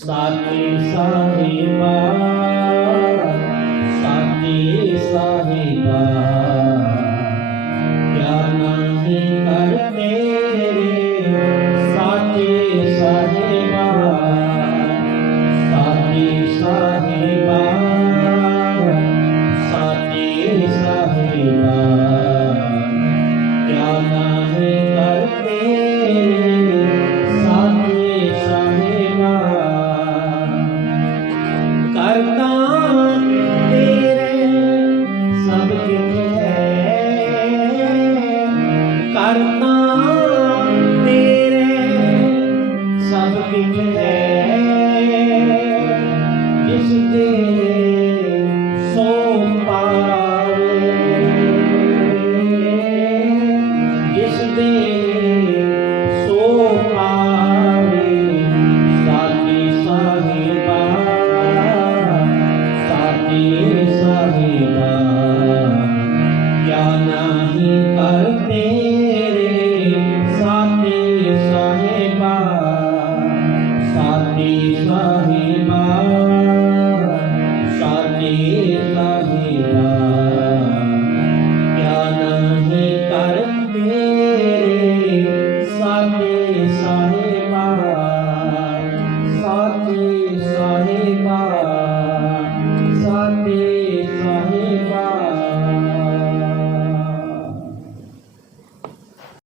साथी साहिबा साथी साहिबा क्या नहीं करते साथी साहिबा साथी साहिबा साथी साहिबा क्या नहीं करते ਹਰ ਨਾਮ ਤੇਰੇ ਸਭ ਵਿੱਚ ਹੈ শাহী মা